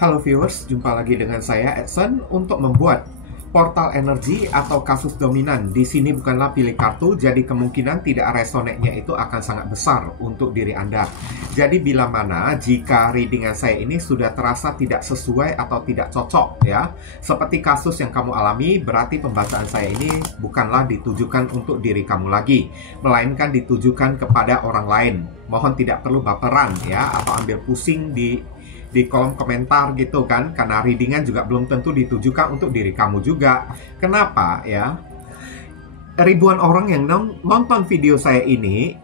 Halo viewers, jumpa lagi dengan saya Edson untuk membuat portal energi atau kasus dominan. Di sini bukanlah pilih kartu, jadi kemungkinan tidak resonate-nya itu akan sangat besar untuk diri Anda. Jadi bila mana jika readingan saya ini sudah terasa tidak sesuai atau tidak cocok ya, seperti kasus yang kamu alami, berarti pembacaan saya ini bukanlah ditujukan untuk diri kamu lagi, melainkan ditujukan kepada orang lain. Mohon tidak perlu baperan ya, atau ambil pusing di kolom komentar gitu kan, karena readingan juga belum tentu ditujukan untuk diri kamu juga. Kenapa ya? Ribuan orang yang nonton video saya ini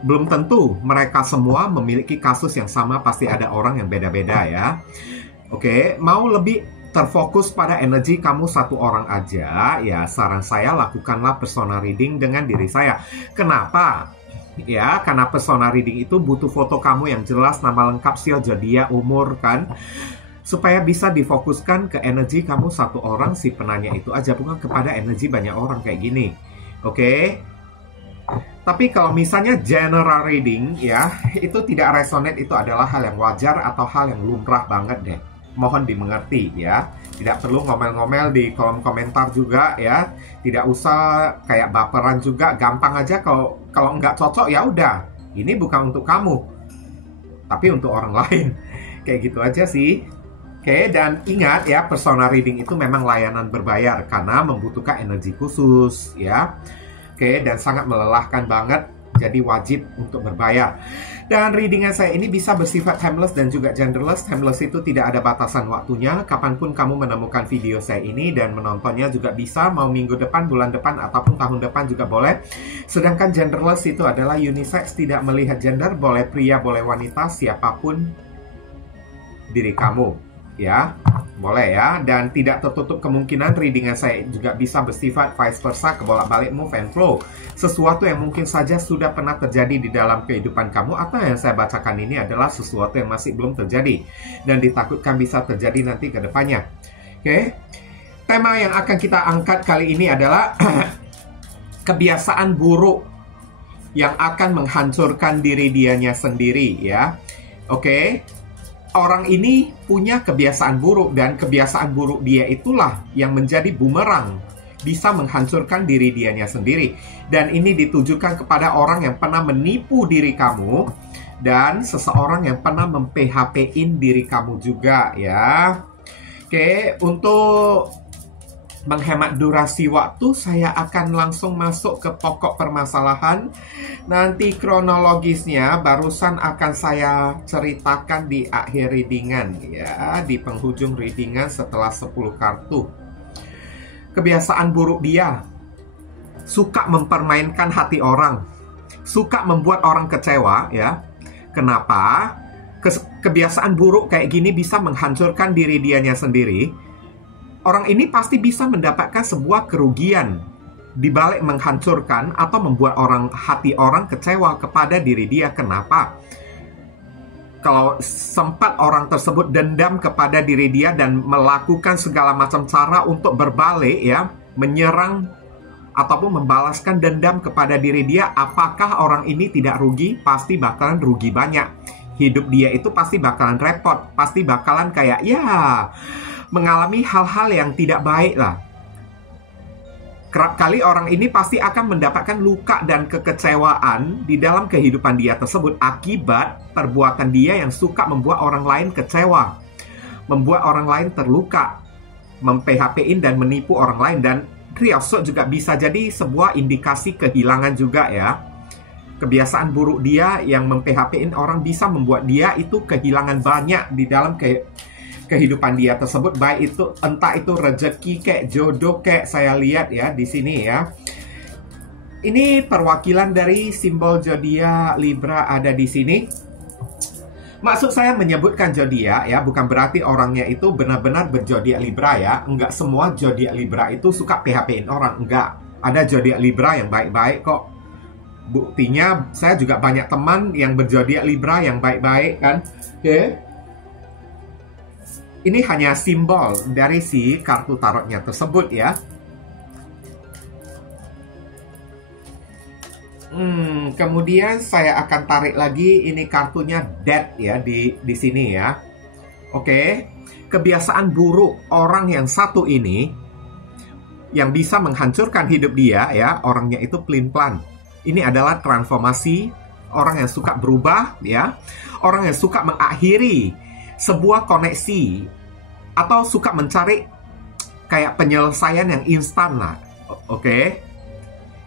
belum tentu mereka semua memiliki kasus yang sama, pasti ada orang yang beda-beda ya. Oke, mau lebih terfokus pada energi kamu satu orang aja ya, saran saya lakukanlah personal reading dengan diri saya. Kenapa? Ya, karena personal reading itu butuh foto kamu yang jelas, nama lengkap, sial, zodiak, umur kan, supaya bisa difokuskan ke energi kamu satu orang si penanya itu aja, bukan kepada energi banyak orang kayak gini. Oke? Tapi kalau misalnya general reading ya, itu tidak resonate, itu adalah hal yang wajar atau hal yang lumrah banget deh. Mohon dimengerti ya. Tidak perlu ngomel-ngomel di kolom komentar juga ya. Tidak usah kayak baperan juga. Gampang aja kalau nggak cocok ya udah. Ini bukan untuk kamu, tapi untuk orang lain. Kayak gitu aja sih. Oke, dan ingat ya, personal reading itu memang layanan berbayar karena membutuhkan energi khusus ya. Oke, dan sangat melelahkan banget. Jadi wajib untuk berbayar. Dan readingan saya ini bisa bersifat timeless dan juga genderless. Timeless itu tidak ada batasan waktunya. Kapanpun kamu menemukan video saya ini dan menontonnya juga bisa. Mau minggu depan, bulan depan, ataupun tahun depan juga boleh. Sedangkan genderless itu adalah unisex, tidak melihat gender. Boleh pria, boleh wanita, siapapun diri kamu. Ya, boleh ya. Dan tidak tertutup kemungkinan readingan saya juga bisa bersifat vice versa, kebolak-balik, move and flow. Sesuatu yang mungkin saja sudah pernah terjadi di dalam kehidupan kamu, atau yang saya bacakan ini adalah sesuatu yang masih belum terjadi dan ditakutkan bisa terjadi nanti ke depannya. Oke. Tema yang akan kita angkat kali ini adalah kebiasaan buruk yang akan menghancurkan diri dianya sendiri ya. Oke. Orang ini punya kebiasaan buruk, dan kebiasaan buruk dia itulah yang menjadi bumerang, bisa menghancurkan diri dianya sendiri. Dan ini ditujukan kepada orang yang pernah menipu diri kamu, dan seseorang yang pernah mem-PHP-in diri kamu juga ya. Oke, untuk menghemat durasi waktu, saya akan langsung masuk ke pokok permasalahan. Nanti kronologisnya barusan akan saya ceritakan di akhir readingan ya, di penghujung readingan setelah 10 kartu. Kebiasaan buruk dia, suka mempermainkan hati orang, suka membuat orang kecewa ya. Kenapa? Kebiasaan buruk kayak gini bisa menghancurkan diri dianya sendiri. Orang ini pasti bisa mendapatkan sebuah kerugian di balik menghancurkan atau membuat hati orang kecewa kepada diri dia. Kenapa? Kalau sempat orang tersebut dendam kepada diri dia dan melakukan segala macam cara untuk berbalik ya, menyerang ataupun membalaskan dendam kepada diri dia, apakah orang ini tidak rugi? Pasti bakalan rugi banyak. Hidup dia itu pasti bakalan repot, pasti bakalan kayak ya mengalami hal-hal yang tidak baik lah. Kerap kali orang ini pasti akan mendapatkan luka dan kekecewaan di dalam kehidupan dia tersebut akibat perbuatan dia yang suka membuat orang lain kecewa, membuat orang lain terluka, mem-PHP-in dan menipu orang lain. Dan riosot juga bisa jadi sebuah indikasi kehilangan juga ya. Kebiasaan buruk dia yang mem-PHP-in orang bisa membuat dia itu kehilangan banyak di dalam kehidupan dia tersebut, baik itu entah itu rezeki kayak jodoh kayak saya lihat ya di sini ya. Ini perwakilan dari simbol zodiak Libra ada di sini. Maksud saya menyebutkan zodiak ya, bukan berarti orangnya itu benar-benar berzodiak Libra ya. Enggak semua zodiak Libra itu suka PHP-in orang, enggak. Ada zodiak Libra yang baik-baik kok. Buktinya saya juga banyak teman yang berzodiak Libra yang baik-baik kan. Oke. Ini hanya simbol dari si kartu tarotnya tersebut ya. Kemudian saya akan tarik lagi, ini kartunya Death ya di sini ya. Oke, kebiasaan buruk orang yang satu ini yang bisa menghancurkan hidup dia ya, orangnya itu pelin-pelan. Ini adalah transformasi orang yang suka berubah ya, orang yang suka mengakhiri sebuah koneksi atau suka mencari kayak penyelesaian yang instan lah. Oke.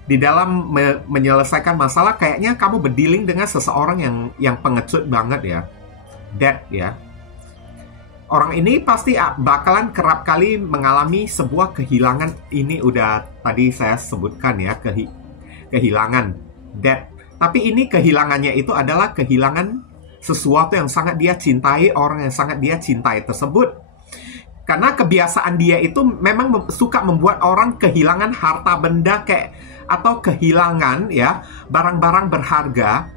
Di dalam menyelesaikan masalah kayaknya kamu berdealing dengan seseorang yang pengecut banget ya. Dead ya. Orang ini pasti bakalan kerap kali mengalami sebuah kehilangan. Ini udah tadi saya sebutkan ya, kehilangan, dead. Tapi ini kehilangannya itu adalah kehilangan sesuatu yang sangat dia cintai, orang yang sangat dia cintai tersebut. Karena kebiasaan dia itu memang suka membuat orang kehilangan harta benda atau kehilangan ya barang-barang berharga.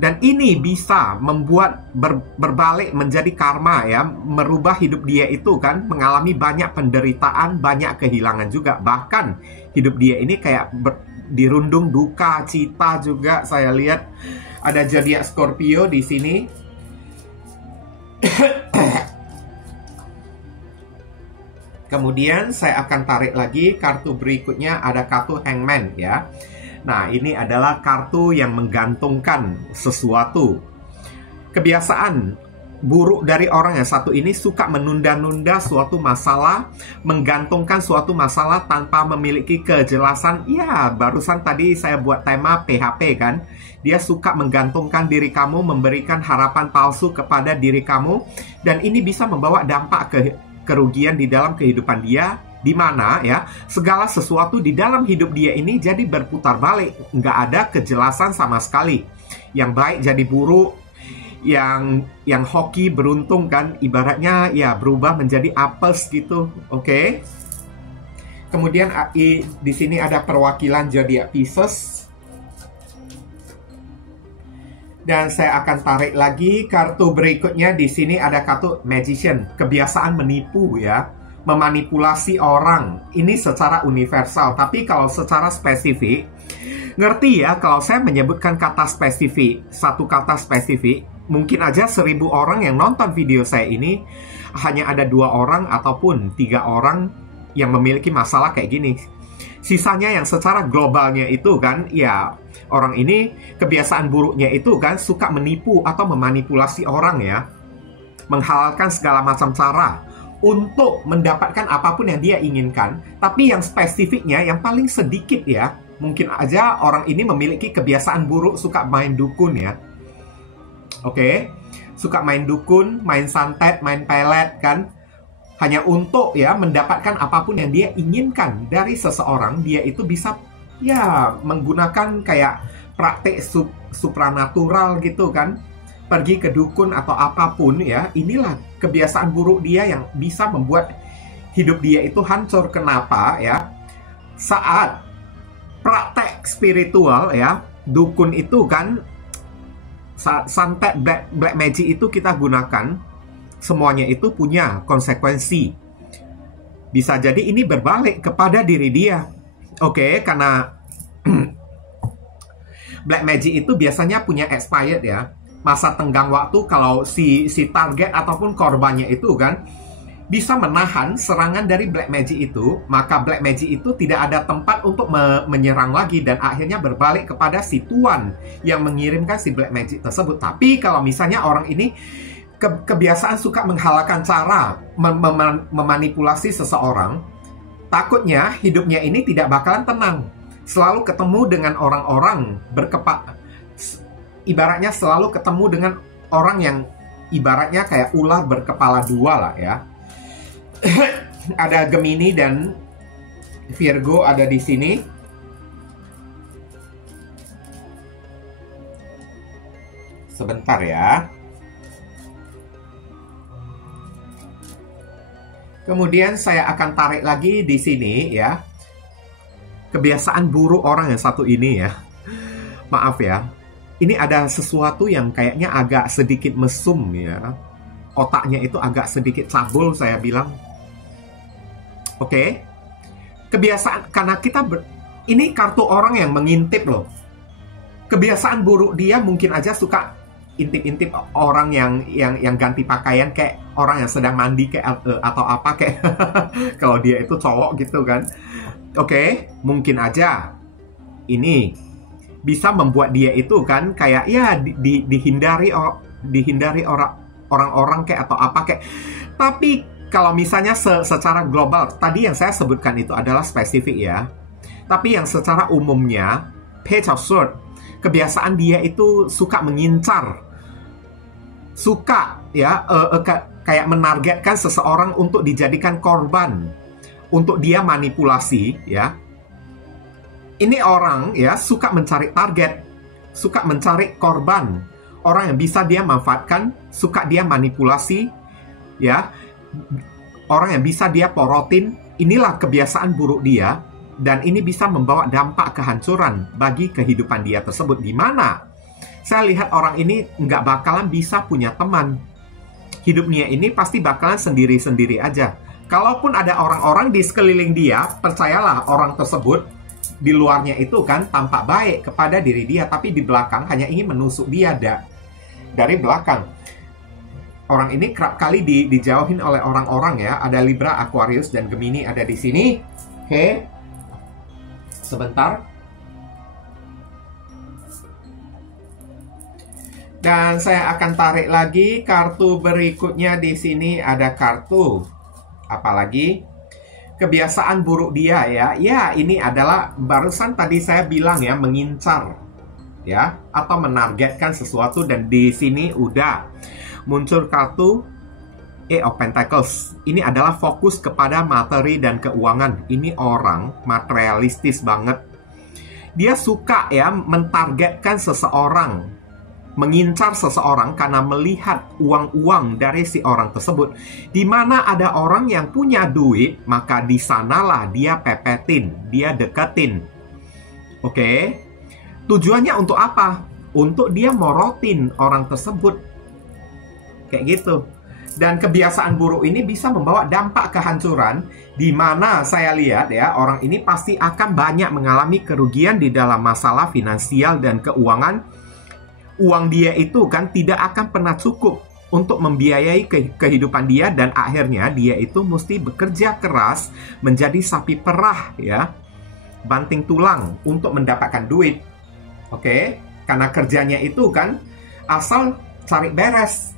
Dan ini bisa membuat berbalik menjadi karma ya, merubah hidup dia itu kan, mengalami banyak penderitaan, banyak kehilangan juga. Bahkan hidup dia ini kayak dirundung duka, cita juga. Saya lihat ada zodiak Scorpio di sini. Kemudian saya akan tarik lagi kartu berikutnya, ada kartu Hangman ya. Nah, ini adalah kartu yang menggantungkan sesuatu. Kebiasaan buruk dari orang yang satu ini suka menunda-nunda suatu masalah, menggantungkan suatu masalah tanpa memiliki kejelasan. Ya, barusan tadi saya buat tema PHP kan. Dia suka menggantungkan diri kamu, memberikan harapan palsu kepada diri kamu, dan ini bisa membawa dampak kerugian di dalam kehidupan dia, di mana ya segala sesuatu di dalam hidup dia ini jadi berputar balik, nggak ada kejelasan sama sekali. Yang baik jadi buruk, yang hoki beruntung kan, ibaratnya ya berubah menjadi apes gitu. Oke. Kemudian di sini ada perwakilan zodiak Pisces. Dan saya akan tarik lagi kartu berikutnya. Di sini ada kartu Magician, kebiasaan menipu ya, memanipulasi orang. Ini secara universal, tapi kalau secara spesifik, ngerti ya kalau saya menyebutkan kata spesifik, satu kata spesifik, mungkin aja 1000 orang yang nonton video saya ini hanya ada 2 orang ataupun 3 orang yang memiliki masalah kayak gini. Sisanya yang secara globalnya itu kan ya, orang ini kebiasaan buruknya itu kan suka menipu atau memanipulasi orang ya, menghalalkan segala macam cara untuk mendapatkan apapun yang dia inginkan. Tapi yang spesifiknya yang paling sedikit ya, mungkin aja orang ini memiliki kebiasaan buruk suka main dukun ya. Oke, suka main dukun, main santet, main pelet kan, hanya untuk ya mendapatkan apapun yang dia inginkan dari seseorang. Dia itu bisa ya menggunakan kayak praktek supranatural gitu kan, pergi ke dukun atau apapun ya. Inilah kebiasaan buruk dia yang bisa membuat hidup dia itu hancur. Kenapa ya? Saat praktek spiritual ya, dukun itu kan, santet, black magic itu kita gunakan, semuanya itu punya konsekuensi. Bisa jadi ini berbalik kepada diri dia. Oke, karena black magic itu biasanya punya expired ya, masa tenggang waktu. Kalau si target ataupun korbannya itu kan bisa menahan serangan dari black magic itu, maka black magic itu tidak ada tempat untuk menyerang lagi, dan akhirnya berbalik kepada si tuan yang mengirimkan si black magic tersebut. Tapi kalau misalnya orang ini kebiasaan suka menghalalkan cara memanipulasi seseorang, takutnya hidupnya ini tidak bakalan tenang. Selalu ketemu dengan orang-orang ibaratnya selalu ketemu dengan orang yang ibaratnya kayak ular berkepala dua lah ya. Ada Gemini dan Virgo ada di sini. Sebentar ya. Kemudian saya akan tarik lagi di sini ya. Kebiasaan buruk orang yang satu ini ya. Maaf ya. Ini ada sesuatu yang kayaknya agak sedikit mesum ya. Otaknya itu agak sedikit cabul saya bilang. Oke. Kebiasaan, karena kita ini kartu orang yang mengintip loh. Kebiasaan buruk dia mungkin aja suka intip-intip orang yang ganti pakaian, kayak orang yang sedang mandi kayak atau apa kayak kalau dia itu cowok gitu kan. Oke, mungkin aja ini bisa membuat dia itu kan kayak ya dihindari orang-orang kayak atau apa kayak. Tapi kalau misalnya secara global, tadi yang saya sebutkan itu adalah spesifik ya. Tapi yang secara umumnya, kebiasaan dia itu suka mengincar, suka ya kayak menargetkan seseorang untuk dijadikan korban, untuk dia manipulasi ya. Ini orang ya suka mencari target, suka mencari korban, orang yang bisa dia manfaatkan, suka dia manipulasi ya, orang yang bisa dia porotin. Inilah kebiasaan buruk dia, dan ini bisa membawa dampak kehancuran bagi kehidupan dia tersebut, di mana saya lihat orang ini nggak bakalan bisa punya teman. Hidupnya ini pasti bakalan sendiri-sendiri aja. Kalaupun ada orang-orang di sekeliling dia, percayalah orang tersebut di luarnya itu kan tampak baik kepada diri dia, tapi di belakang hanya ingin menusuk dia dari belakang. Orang ini kerap kali dijauhin oleh orang-orang ya. Ada Libra, Aquarius, dan Gemini ada di sini. Oke. Sebentar. Dan saya akan tarik lagi kartu berikutnya. Di sini ada kartu apalagi? Kebiasaan buruk dia ya. Ya, ini adalah barusan tadi saya bilang ya, mengincar ya atau menargetkan sesuatu, dan di sini udah muncul kartu Eight of Pentacles. Ini adalah fokus kepada materi dan keuangan. Ini orang materialistis banget. Dia suka ya mentargetkan seseorang, mengincar seseorang karena melihat uang-uang dari si orang tersebut. Di mana ada orang yang punya duit, maka di sanalah dia pepetin, dia deketin. Oke? Tujuannya untuk apa? Untuk dia morotin orang tersebut. Kayak gitu. Dan kebiasaan buruk ini bisa membawa dampak kehancuran, di mana saya lihat ya, orang ini pasti akan banyak mengalami kerugian di dalam masalah finansial dan keuangan. Uang dia itu kan tidak akan pernah cukup untuk membiayai kehidupan dia, dan akhirnya dia itu mesti bekerja keras menjadi sapi perah ya, banting tulang untuk mendapatkan duit. Oke? Karena kerjanya itu kan asal cari beres,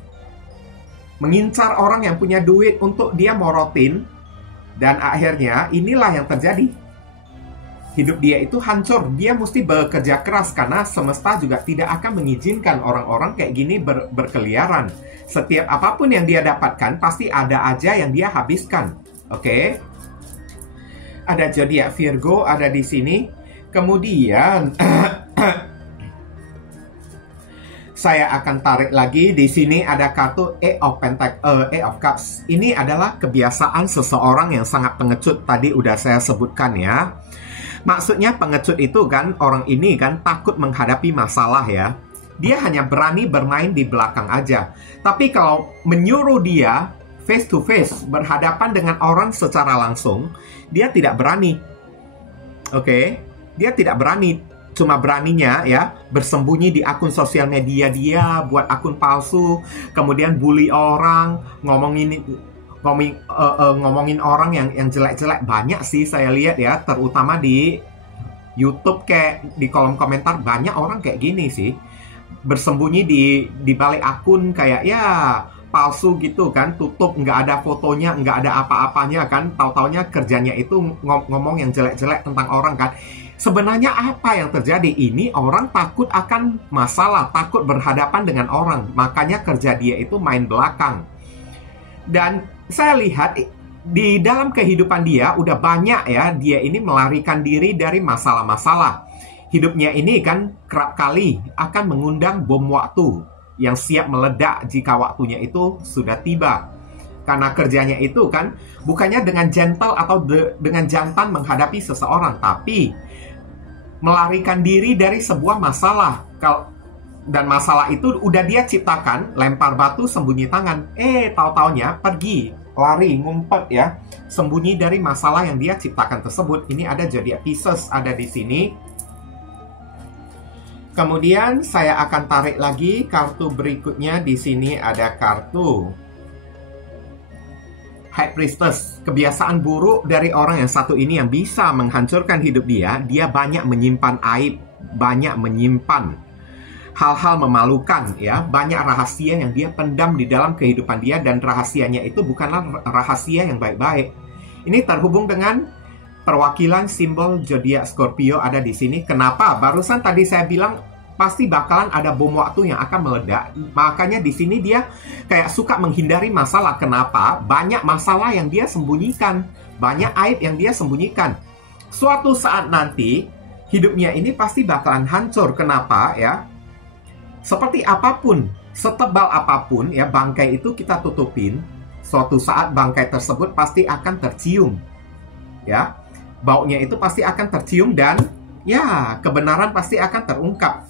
mengincar orang yang punya duit untuk dia morotin, dan akhirnya inilah yang terjadi. Hidup dia itu hancur. Dia mesti bekerja keras karena semesta juga tidak akan mengizinkan orang-orang kayak gini berkeliaran. Setiap apapun yang dia dapatkan pasti ada aja yang dia habiskan. Oke? Ada zodiak Virgo ada di sini. Kemudian saya akan tarik lagi. Di sini ada kartu Eight of Cups. Ini adalah kebiasaan seseorang yang sangat pengecut. Tadi udah saya sebutkan ya. Maksudnya pengecut itu kan, orang ini kan takut menghadapi masalah ya. Dia hanya berani bermain di belakang aja. Tapi kalau menyuruh dia face to face, berhadapan dengan orang secara langsung, dia tidak berani. Oke? Dia tidak berani. Cuma beraninya ya bersembunyi di akun sosial media dia, buat akun palsu, kemudian bully orang, ngomongin orang yang jelek-jelek. Banyak sih saya lihat ya, terutama di YouTube, kayak di kolom komentar banyak orang kayak gini sih, bersembunyi di balik akun kayak ya palsu gitu kan, tutup, nggak ada fotonya, nggak ada apa-apanya kan, tahu-taunya kerjanya itu ngomong yang jelek-jelek tentang orang kan. Sebenarnya apa yang terjadi? Ini orang takut akan masalah, takut berhadapan dengan orang, makanya kerja dia itu main belakang. Dan saya lihat di dalam kehidupan dia udah banyak ya, dia ini melarikan diri dari masalah-masalah. Hidupnya ini kan kerap kali akan mengundang bom waktu yang siap meledak jika waktunya itu sudah tiba. Karena kerjanya itu kan bukannya dengan gentle atau dengan jantan menghadapi seseorang, tapi melarikan diri dari sebuah masalah. Dan masalah itu udah dia ciptakan, lempar batu sembunyi tangan. Tahu-taunya pergi, lari, ngumpet ya, sembunyi dari masalah yang dia ciptakan tersebut. Ini ada zodiak Pisces ada di sini. Kemudian saya akan tarik lagi kartu berikutnya. Di sini ada kartu High Priestess. Kebiasaan buruk dari orang yang satu ini yang bisa menghancurkan hidup dia. Dia banyak menyimpan aib, banyak menyimpan hal-hal memalukan, ya, banyak rahasia yang dia pendam di dalam kehidupan dia, dan rahasianya itu bukanlah rahasia yang baik-baik. Ini terhubung dengan perwakilan simbol zodiak Scorpio ada di sini. Kenapa? Barusan tadi saya bilang pasti bakalan ada bom waktu yang akan meledak. Makanya di sini dia kayak suka menghindari masalah. Kenapa? Banyak masalah yang dia sembunyikan, banyak aib yang dia sembunyikan. Suatu saat nanti hidupnya ini pasti bakalan hancur. Kenapa, ya? Seperti apapun, setebal apapun, ya, bangkai itu kita tutupin. Suatu saat bangkai tersebut pasti akan tercium, ya. Baunya itu pasti akan tercium dan ya, kebenaran pasti akan terungkap.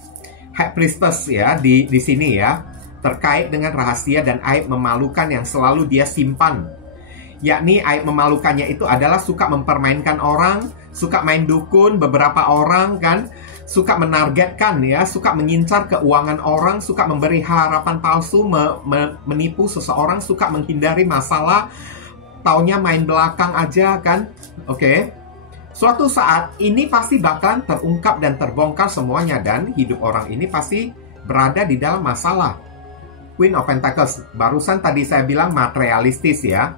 High Priestess, ya, di sini, ya, terkait dengan rahasia dan aib memalukan yang selalu dia simpan. Yakni aib memalukannya itu adalah suka mempermainkan orang, suka main dukun beberapa orang, kan, suka menargetkan, ya, suka mengincar keuangan orang, suka memberi harapan palsu, menipu seseorang, suka menghindari masalah, taunya main belakang aja, kan. Oke. Suatu saat ini pasti bakalan terungkap dan terbongkar semuanya, dan hidup orang ini pasti berada di dalam masalah. Queen of Pentacles, barusan tadi saya bilang materialistis, ya.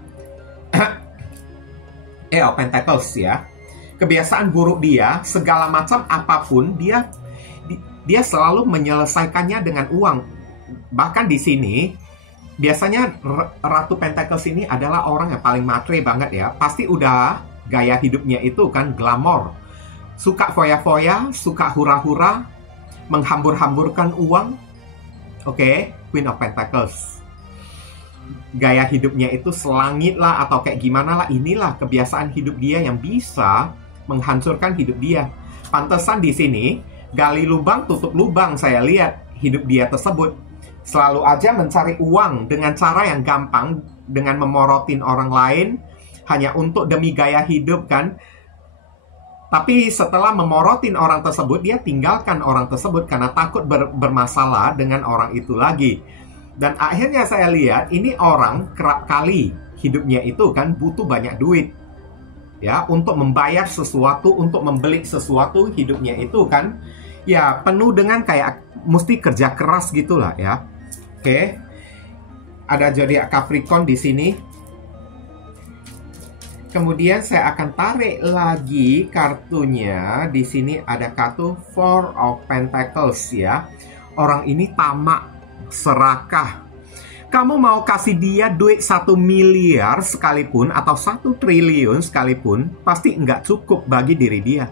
Of Pentacles, ya. Kebiasaan buruk dia, segala macam apapun dia selalu menyelesaikannya dengan uang. Bahkan di sini biasanya Ratu Pentacles ini adalah orang yang paling matre banget, ya. Pasti udah gaya hidupnya itu kan glamor, suka foya-foya, suka hura-hura, menghambur-hamburkan uang. Oke, Queen of Pentacles. Gaya hidupnya itu selangit lah atau kayak gimana lah. Inilah kebiasaan hidup dia yang bisa menghancurkan hidup dia. Pantesan di sini gali lubang tutup lubang. Saya lihat hidup dia tersebut selalu aja mencari uang dengan cara yang gampang, dengan memorotin orang lain hanya untuk demi gaya hidup, kan. Tapi setelah memorotin orang tersebut, dia tinggalkan orang tersebut karena takut bermasalah dengan orang itu lagi. Dan akhirnya saya lihat ini orang kerap kali hidupnya itu kan butuh banyak duit, ya, untuk membayar sesuatu, untuk membeli sesuatu. Hidupnya itu kan ya penuh dengan kayak mesti kerja keras gitulah, ya. Oke. Ada zodiak Capricorn di sini. Kemudian saya akan tarik lagi kartunya. Di sini ada kartu Four of Pentacles, ya. Orang ini tamak, serakah. Kamu mau kasih dia duit 1 miliar sekalipun atau 1 triliun sekalipun, pasti nggak cukup bagi diri dia.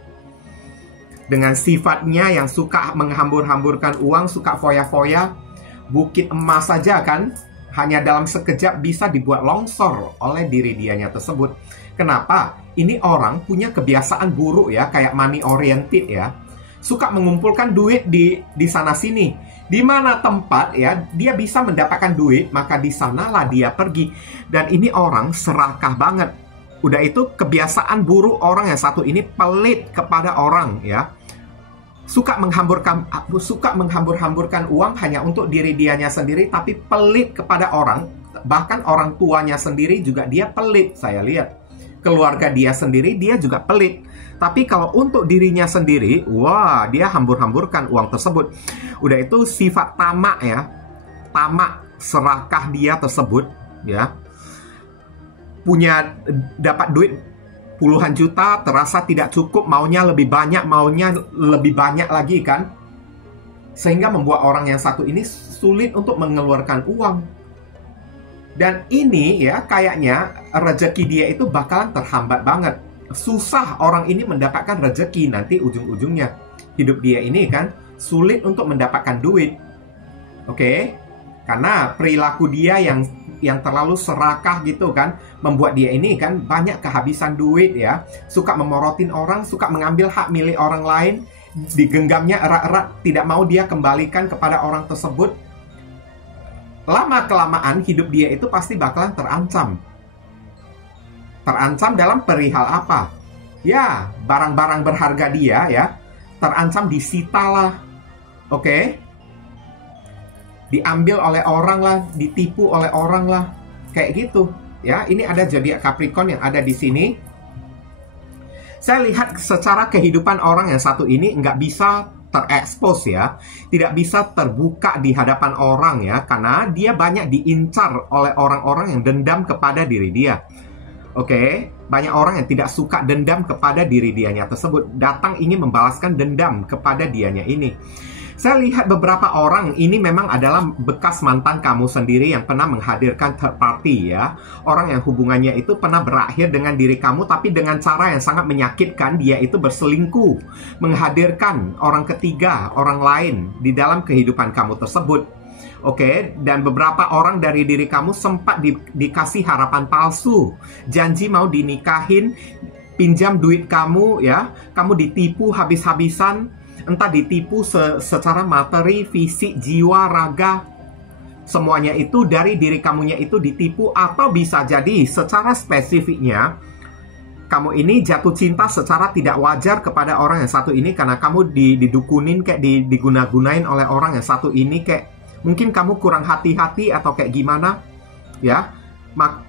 Dengan sifatnya yang suka menghambur-hamburkan uang, suka foya-foya, bukit emas saja kan, hanya dalam sekejap bisa dibuat longsor oleh diri dianya tersebut. Kenapa? Ini orang punya kebiasaan buruk, ya, kayak money oriented, ya. Suka mengumpulkan duit di sana-sini. Di mana tempat, ya, dia bisa mendapatkan duit, maka di sanalah dia pergi. Dan ini orang serakah banget. Udah itu kebiasaan buruk orang yang satu ini, pelit kepada orang, ya. Suka menghambur-hamburkan uang hanya untuk diri dianya sendiri, tapi pelit kepada orang. Bahkan orang tuanya sendiri juga dia pelit, saya lihat. Keluarga dia sendiri, dia juga pelit. Tapi kalau untuk dirinya sendiri, wah, dia hambur-hamburkan uang tersebut. Udah itu sifat tamak, ya. Tamak, serakah dia tersebut, ya. Dapat duit puluhan juta, terasa tidak cukup, maunya lebih banyak lagi, kan. Sehingga membuat orang yang satu ini sulit untuk mengeluarkan uang. Dan ini, ya, kayaknya rezeki dia itu bakalan terhambat banget. Susah orang ini mendapatkan rezeki nanti ujung-ujungnya. Hidup dia ini kan sulit untuk mendapatkan duit. Oke? Karena perilaku dia yang terlalu serakah gitu kan, membuat dia ini kan banyak kehabisan duit, ya. Suka memorotin orang, suka mengambil hak milik orang lain, digenggamnya erat-erat, tidak mau dia kembalikan kepada orang tersebut. Lama-kelamaan hidup dia itu pasti bakalan terancam. Terancam dalam perihal apa? Ya, barang-barang berharga dia, ya, terancam disita lah. Oke? Diambil oleh orang lah, ditipu oleh orang lah, kayak gitu. Ya, ini ada zodiak Capricorn yang ada di sini. Saya lihat secara kehidupan orang yang satu ini nggak bisa terekspos ya, tidak bisa terbuka di hadapan orang ya, karena dia banyak diincar oleh orang-orang yang dendam kepada diri dia. Oke, banyak orang yang tidak suka dendam kepada diri dianya tersebut, datang ingin membalaskan dendam kepada dianya ini. Saya lihat beberapa orang ini memang adalah bekas mantan kamu sendiri yang pernah menghadirkan third party ya. Orang yang hubungannya itu pernah berakhir dengan diri kamu, tapi dengan cara yang sangat menyakitkan. Dia itu berselingkuh, menghadirkan orang ketiga, orang lain di dalam kehidupan kamu tersebut. Oke, dan beberapa orang dari diri kamu sempat dikasih harapan palsu, janji mau dinikahin, pinjam duit kamu ya, kamu ditipu habis-habisan. Entah ditipu secara materi, fisik, jiwa, raga, semuanya itu dari diri kamunya itu ditipu. Atau bisa jadi secara spesifiknya kamu ini jatuh cinta secara tidak wajar kepada orang yang satu ini, karena kamu didukunin, kayak diguna-gunain oleh orang yang satu ini, kayak mungkin kamu kurang hati-hati atau kayak gimana ya.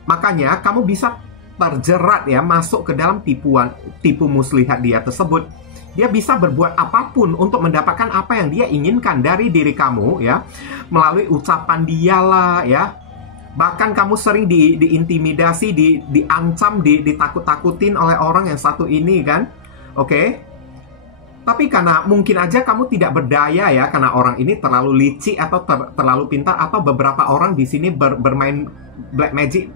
Makanya kamu bisa terjerat ya, masuk ke dalam tipu muslihat dia tersebut. Dia bisa berbuat apapun untuk mendapatkan apa yang dia inginkan dari diri kamu ya, melalui ucapan dia lah ya. Bahkan kamu sering diintimidasi, diancam, ditakut-takutin oleh orang yang satu ini kan. Oke. Tapi karena mungkin aja kamu tidak berdaya ya, karena orang ini terlalu licik atau terlalu pintar, atau beberapa orang di sini bermain black magic,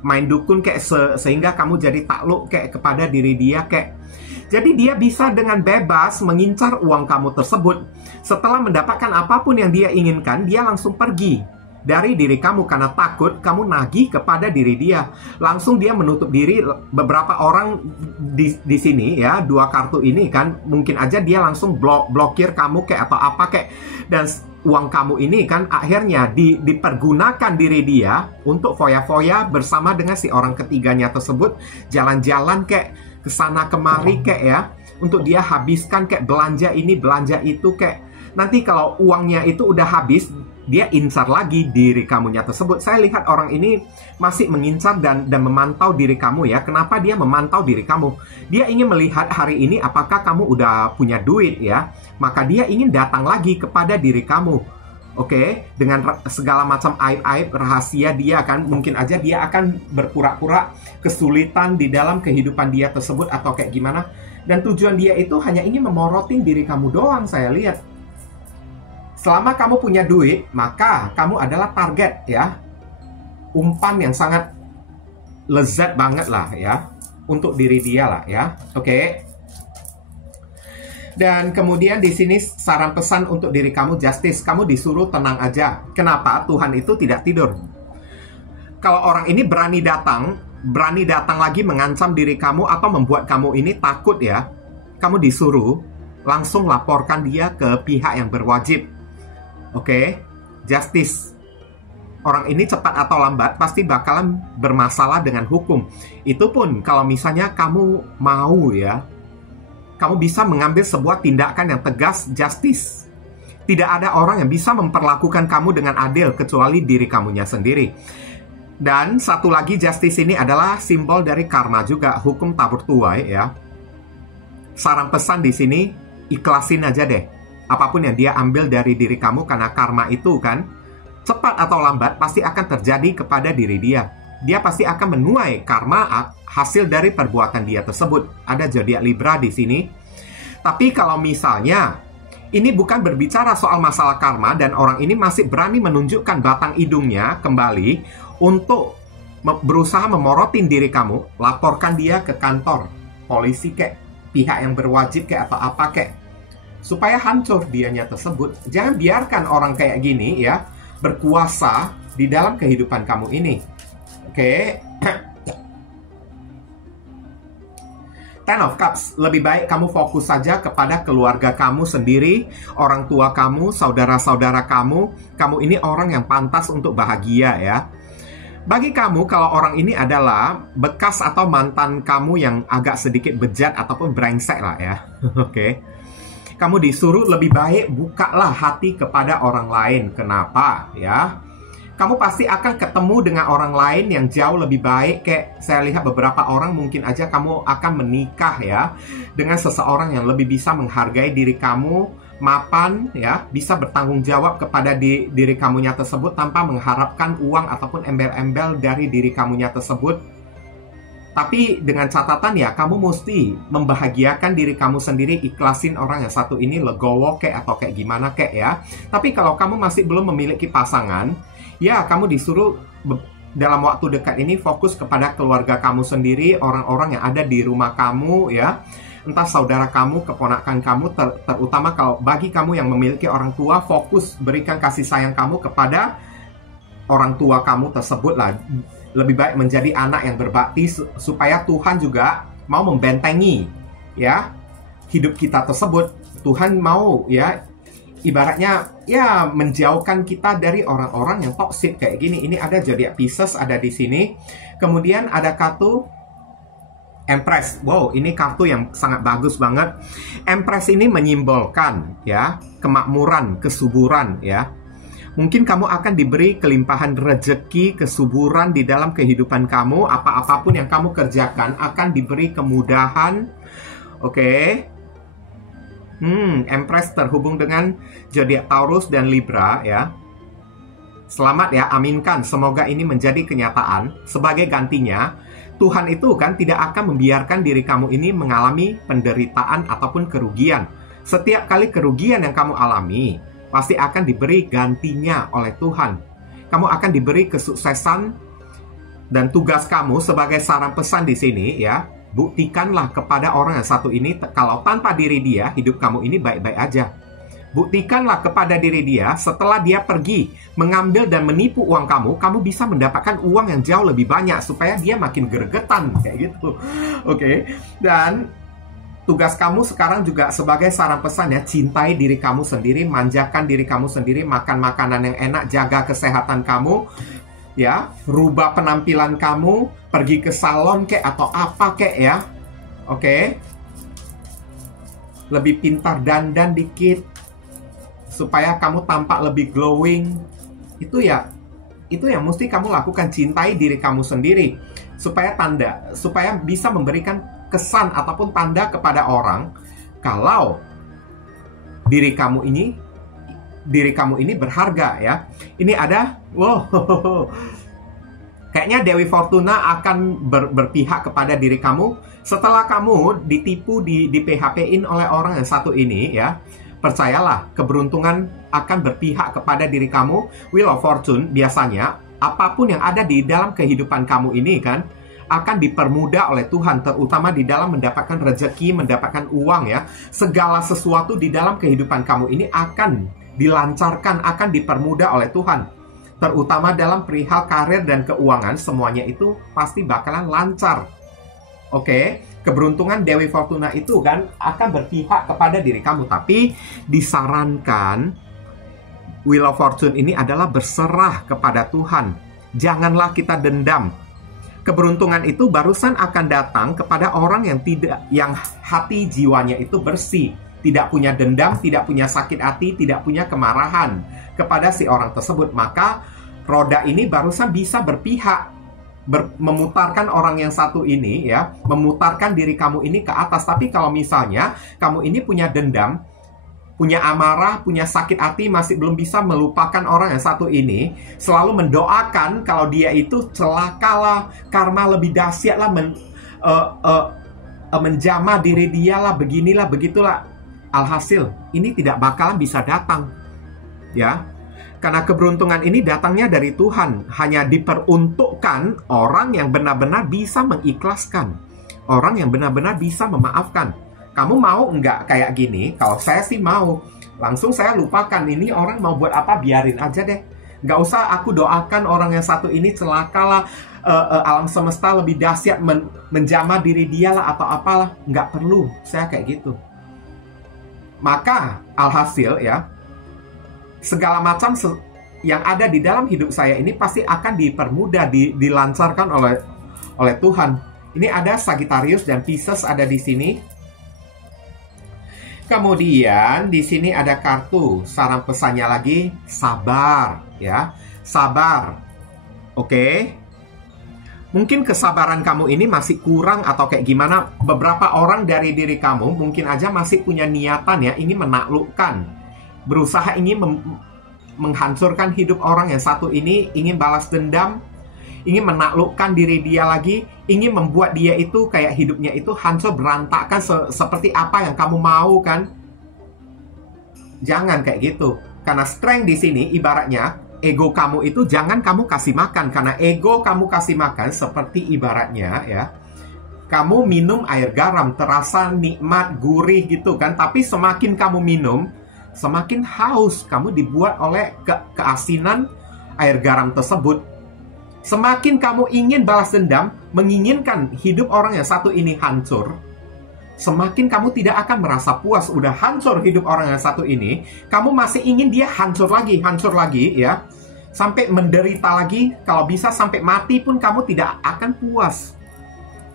main dukun kayak sehingga kamu jadi takluk kayak kepada diri dia kayak. Jadi dia bisa dengan bebas mengincar uang kamu tersebut. Setelah mendapatkan apapun yang dia inginkan, dia langsung pergi dari diri kamu karena takut kamu nagih kepada diri dia. Langsung dia menutup diri. Beberapa orang di sini ya, dua kartu ini kan, mungkin aja dia langsung blokir kamu kayak atau apa kayak. Dan uang kamu ini kan akhirnya dipergunakan diri dia untuk foya-foya bersama dengan si orang ketiganya tersebut. Jalan-jalan kayak kesana kemari kayak ya, untuk dia habiskan kayak belanja ini belanja itu kayak. Nanti kalau uangnya itu udah habis, dia incar lagi diri kamunya tersebut. Saya lihat orang ini masih mengincar dan memantau diri kamu ya. Kenapa dia memantau diri kamu? Dia ingin melihat hari ini apakah kamu udah punya duit ya. Maka dia ingin datang lagi kepada diri kamu. Oke, dengan segala macam aib-aib rahasia dia kan, mungkin aja dia akan berpura-pura kesulitan di dalam kehidupan dia tersebut atau kayak gimana. Dan tujuan dia itu hanya ingin memorotin diri kamu doang, saya lihat. Selama kamu punya duit, maka kamu adalah target ya. Umpan yang sangat lezat banget lah ya, untuk diri dia lah ya. Oke. Dan kemudian di sini saran pesan untuk diri kamu, justice. Kamu disuruh tenang aja. Kenapa? Tuhan itu tidak tidur. Kalau orang ini berani datang lagi mengancam diri kamu atau membuat kamu ini takut ya, kamu disuruh langsung laporkan dia ke pihak yang berwajib. Oke, justice. Orang ini cepat atau lambat pasti bakalan bermasalah dengan hukum. Itu pun kalau misalnya kamu mau ya, kamu bisa mengambil sebuah tindakan yang tegas, justice. Tidak ada orang yang bisa memperlakukan kamu dengan adil kecuali diri kamunya sendiri. Dan satu lagi, justice ini adalah simbol dari karma juga, hukum tabur tuai ya. Saran pesan di sini, ikhlasin aja deh apapun yang dia ambil dari diri kamu, karena karma itu kan cepat atau lambat pasti akan terjadi kepada diri dia. Dia pasti akan menuai karma hasil dari perbuatan dia tersebut. Ada zodiak Libra di sini. Tapi kalau misalnya ini bukan berbicara soal masalah karma dan orang ini masih berani menunjukkan batang hidungnya kembali untuk berusaha memorotin diri kamu, laporkan dia ke kantor polisi kayak, pihak yang berwajib kayak atau apa kayak, supaya hancur dianya tersebut. Jangan biarkan orang kayak gini ya berkuasa di dalam kehidupan kamu ini. Oke. Ten of Cups, lebih baik kamu fokus saja kepada keluarga kamu sendiri, orang tua kamu, saudara-saudara kamu. Kamu ini orang yang pantas untuk bahagia ya. Bagi kamu, kalau orang ini adalah bekas atau mantan kamu yang agak sedikit bejat ataupun brengsek lah ya. Oke. Kamu disuruh lebih baik bukalah hati kepada orang lain. Kenapa? Ya, kamu pasti akan ketemu dengan orang lain yang jauh lebih baik. Kayak saya lihat beberapa orang, mungkin aja kamu akan menikah ya dengan seseorang yang lebih bisa menghargai diri kamu, mapan ya, bisa bertanggung jawab kepada diri kamunya tersebut tanpa mengharapkan uang ataupun embel-embel dari diri kamunya tersebut. Tapi dengan catatan ya, kamu mesti membahagiakan diri kamu sendiri, ikhlasin orang yang satu ini, legowo kek atau kayak gimana kek ya. Tapi kalau kamu masih belum memiliki pasangan, ya kamu disuruh dalam waktu dekat ini fokus kepada keluarga kamu sendiri, orang-orang yang ada di rumah kamu ya. Entah saudara kamu, keponakan kamu, terutama kalau bagi kamu yang memiliki orang tua, fokus berikan kasih sayang kamu kepada orang tua kamu tersebut lah. Lebih baik menjadi anak yang berbakti supaya Tuhan juga mau membentengi ya hidup kita tersebut. Tuhan mau ya ibaratnya ya menjauhkan kita dari orang-orang yang toksik kayak gini. Ini ada zodiak Pisces ada di sini. Kemudian ada kartu Empress. Wow, ini kartu yang sangat bagus banget. Empress ini menyimbolkan ya kemakmuran, kesuburan ya. Mungkin kamu akan diberi kelimpahan rezeki, kesuburan di dalam kehidupan kamu. Apapun yang kamu kerjakan akan diberi kemudahan. Oke. Empress terhubung dengan zodiak Taurus dan Libra ya. Selamat ya, aminkan. Semoga ini menjadi kenyataan. Sebagai gantinya, Tuhan itu kan tidak akan membiarkan diri kamu ini mengalami penderitaan ataupun kerugian. Setiap kali kerugian yang kamu alami, pasti akan diberi gantinya oleh Tuhan. Kamu akan diberi kesuksesan dan tugas kamu sebagai saran pesan di sini ya. Buktikanlah kepada orang yang satu ini kalau tanpa diri dia hidup kamu ini baik-baik aja. Buktikanlah kepada diri dia setelah dia pergi mengambil dan menipu uang kamu, kamu bisa mendapatkan uang yang jauh lebih banyak supaya dia makin gregetan kayak gitu. Oke. Dan tugas kamu sekarang juga sebagai saran pesan ya, cintai diri kamu sendiri, manjakan diri kamu sendiri, makan makanan yang enak, jaga kesehatan kamu, ya, rubah penampilan kamu, pergi ke salon kek atau apa kek ya, oke? Lebih pintar dandan dikit, supaya kamu tampak lebih glowing, itu yang mesti kamu lakukan. Cintai diri kamu sendiri, supaya bisa memberikan kesan ataupun tanda kepada orang kalau diri kamu ini berharga ya. Ini ada kayaknya Dewi Fortuna akan berpihak kepada diri kamu setelah kamu ditipu, di PHP-in oleh orang yang satu ini ya. Percayalah, keberuntungan akan berpihak kepada diri kamu. Wheel of Fortune biasanya apapun yang ada di dalam kehidupan kamu ini kan akan dipermudah oleh Tuhan, terutama di dalam mendapatkan rezeki, mendapatkan uang ya. Segala sesuatu di dalam kehidupan kamu ini akan dilancarkan, akan dipermudah oleh Tuhan. Terutama dalam perihal karir dan keuangan, semuanya itu pasti bakalan lancar. Oke, keberuntungan Dewi Fortuna itu kan akan berpihak kepada diri kamu. Tapi disarankan Wheel of Fortune ini adalah berserah kepada Tuhan. Janganlah kita dendam. Keberuntungan itu barusan akan datang kepada orang yang hati jiwanya itu bersih, tidak punya dendam, tidak punya sakit hati, tidak punya kemarahan kepada si orang tersebut. Maka roda ini barusan bisa berpihak, memutarkan orang yang satu ini ya, memutarkan diri kamu ini ke atas. Tapi kalau misalnya kamu ini punya dendam, punya amarah, punya sakit hati, masih belum bisa melupakan orang yang satu ini, selalu mendoakan kalau dia itu celakalah, karma lebih dahsyat lah, menjamah diri dia lah, beginilah, begitulah. Alhasil, ini tidak bakalan bisa datang. Ya, karena keberuntungan ini datangnya dari Tuhan, hanya diperuntukkan orang yang benar-benar bisa mengikhlaskan, orang yang benar-benar bisa memaafkan. Kamu mau nggak kayak gini? Kalau saya sih mau. Langsung saya lupakan, ini orang mau buat apa, biarin aja deh. Nggak usah aku doakan orang yang satu ini celakalah, alam semesta lebih dahsyat menjamah diri dia lah atau apalah. Nggak perlu, saya kayak gitu. Maka alhasil ya, segala macam yang ada di dalam hidup saya ini pasti akan dipermudah, dilancarkan oleh Tuhan. Ini ada Sagittarius dan Pisces ada di sini. Kemudian di sini ada kartu saran pesannya lagi, sabar ya. Sabar. Oke. Mungkin kesabaran kamu ini masih kurang atau kayak gimana. Beberapa orang dari diri kamu mungkin aja masih punya niatan ya, ini menaklukkan. Berusaha ingin menghancurkan hidup orang yang satu ini, ingin balas dendam, ingin menaklukkan diri dia lagi, ingin membuat dia itu kayak hidupnya itu hancur berantakan seperti apa yang kamu mau kan? Jangan kayak gitu. Karena strength di sini ibaratnya ego kamu itu jangan kamu kasih makan, karena ego kamu kasih makan seperti ibaratnya ya, kamu minum air garam terasa nikmat, gurih gitu kan, tapi semakin kamu minum, semakin haus kamu dibuat oleh keasinan air garam tersebut. Semakin kamu ingin balas dendam, menginginkan hidup orang yang satu ini hancur, semakin kamu tidak akan merasa puas. Udah hancur hidup orang yang satu ini, kamu masih ingin dia hancur lagi ya. Sampai menderita lagi, kalau bisa sampai mati pun kamu tidak akan puas.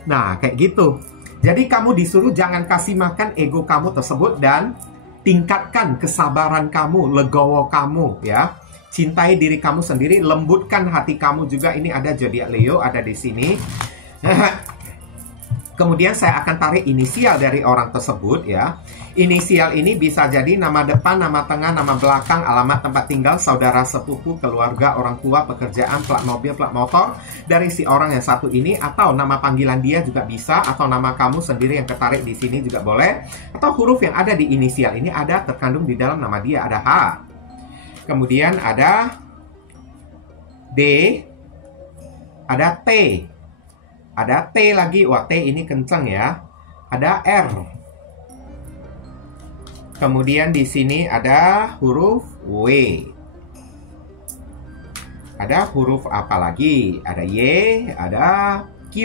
Nah, kayak gitu. Jadi kamu disuruh jangan kasih makan ego kamu tersebut dan tingkatkan kesabaran kamu, legowo kamu ya. Cintai diri kamu sendiri, lembutkan hati kamu juga. Ini ada zodiak Leo ada di sini. Kemudian saya akan tarik inisial dari orang tersebut ya. Inisial ini bisa jadi nama depan, nama tengah, nama belakang, alamat tempat tinggal, saudara sepupu, keluarga, orang tua, pekerjaan, plat mobil, plat motor dari si orang yang satu ini, atau nama panggilan dia juga bisa, atau nama kamu sendiri yang ketarik di sini juga boleh, atau huruf yang ada di inisial ini ada terkandung di dalam nama dia. Ada H, kemudian ada D, ada T, ada T lagi. Wah, T ini kenceng ya. Ada R. Kemudian di sini ada huruf W. Ada huruf apa lagi? Ada Y, ada Q,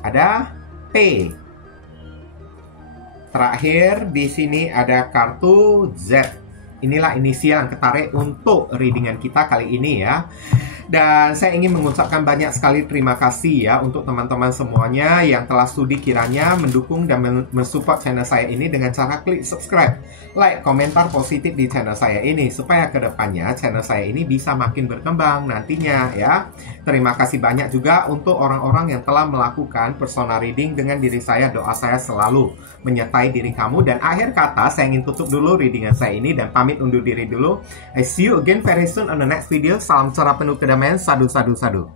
ada P. Terakhir di sini ada kartu Z. Inilah inisial yang ketarik untuk readingan kita kali ini ya. Dan saya ingin mengucapkan banyak sekali terima kasih ya untuk teman-teman semuanya yang telah studi kiranya mendukung dan mensupport channel saya ini dengan cara klik subscribe, like, komentar positif di channel saya ini supaya kedepannya channel saya ini bisa makin berkembang nantinya ya. Terima kasih banyak juga untuk orang-orang yang telah melakukan personal reading dengan diri saya. Doa saya selalu menyertai diri kamu. Dan akhir kata saya ingin tutup dulu readingan saya ini dan pamit undur diri dulu. I see you again very soon on the next video. Salam cerah penuh kedamaian. Sadu, sadu, sadu.